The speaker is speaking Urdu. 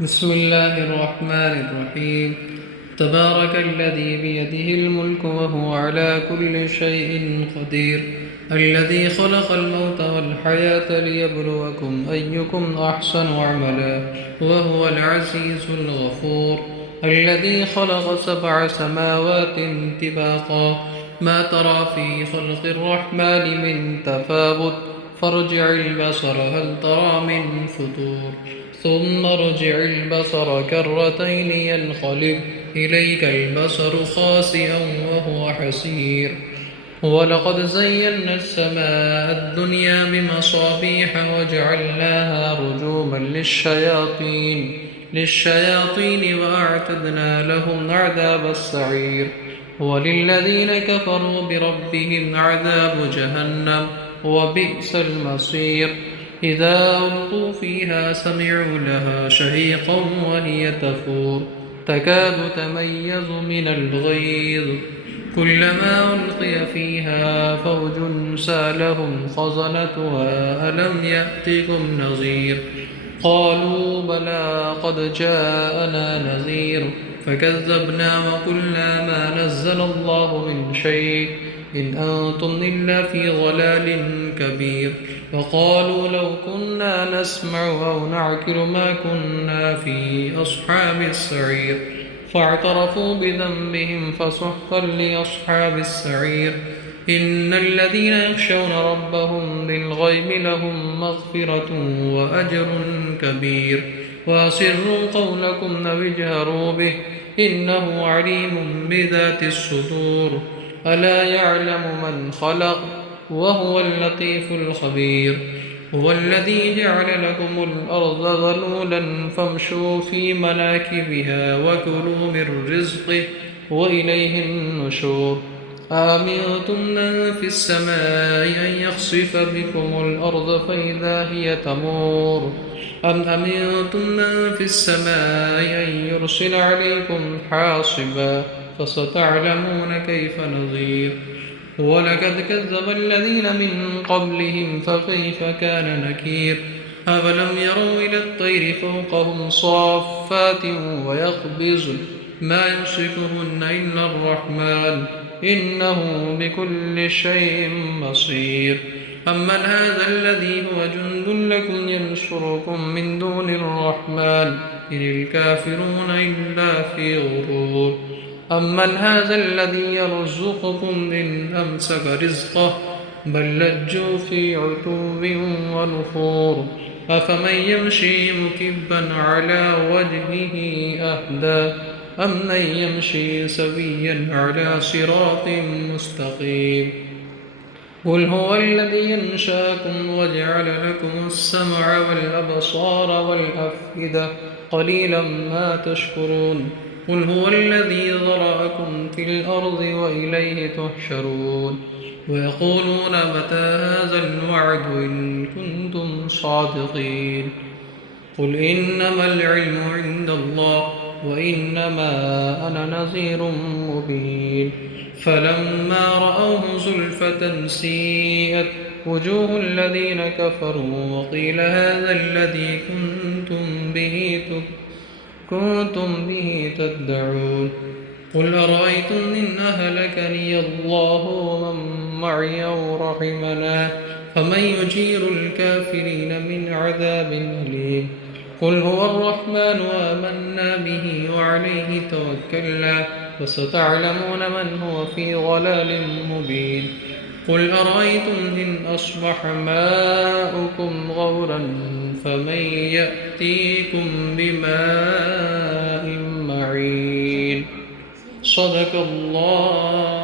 بسم الله الرحمن الرحيم. تبارك الذي بيده الملك وهو على كل شيء قدير، الذي خلق الموت والحياة ليبلوكم أيكم أحسن عملا، وهو العزيز الغفور. الذي خلق 7 سماوات طباقا، ما ترى في خلق الرحمن من تفاوت، فارجع البصر هل ترى من فطور، ثم ارجع البصر كرتين ينقلب إليك البصر خاسئا وهو حسير. ولقد زينا السماء الدنيا بمصابيح وجعلناها رجوما للشياطين وأعتدنا لهم عذاب السعير. وللذين كفروا بربهم عذاب جهنم وبئس المصير. إذا ألقوا فيها سمعوا لها شهيقا وهي تفور، تكاد تميز من الغيظ، كلما ألقي فيها فوج سالهم خزنتها ألم يأتكم نذير. قالوا بلى قد جاءنا نذير، فكذبنا وقلنا ما نزل الله من شيء إن أنتم إلا في ضلال كبير. وقالوا لو كنا نسمع أو نعقل ما كنا في أصحاب السعير، فاعترفوا بذنبهم فسحقا لأصحاب السعير. إن الذين يخشون ربهم بالغيب لهم مغفرة وأجر كبير. وأسروا قولكم أو اجهروا به إنه عليم بذات الصدور. ألا يعلم من خلق وهو اللطيف الخبير. هو الذي جعل لكم الأرض ذلولا فامشوا في مناكبها وكلوا من رزقه وإليه النشور. آمنتم من في السماء أن يخسف بكم الأرض فإذا هي تمور، أم أمنتم من في السماء أن يرسل عليكم حاصبا، فستعلمون كيف نذير. ولقد كذب الذين من قبلهم فكيف كان نكير. أفلم يروا إلى الطير فوقهم صافات ويقبضن ما يمسكهن إلا الرحمن إنه بكل شيء بصير. أمن هذا الذي هو جند لكم ينصركم من دون الرحمن إن الكافرون إلا في غرور. أمن هذا الذي يرزقكم إن أمسك رزقه بل لجوا في عتو ونفور. أفمن يمشي مكبا على وجهه أهدى أم من يمشي سويا على صراط مستقيم. قل هو الذي ينشاكم وجعل لكم السمع والأبصار والأفئدة قليلا ما تشكرون. قل هو الذي ذرأكم في الأرض وإليه تحشرون. ويقولون متى هذا الوعد إن كنتم صادقين. قل إنما العلم عند الله وإنما أنا نذير مبين. فلما رأوه زلفة سيئت وجوه الذين كفروا وقيل هذا الذي كنتم به تدعون. قل أرأيتم إن أهلكني الله ومن معي أو رحمنا فمن يجير الكافرين من عذاب أليم. قل هو الرحمن آمنا به وعليه توكلنا فستعلمون من هو في ضلال مبين. قل أرأيتم إن أصبح ماؤكم غورا فمن يأتيكم بماء معين. صدق الله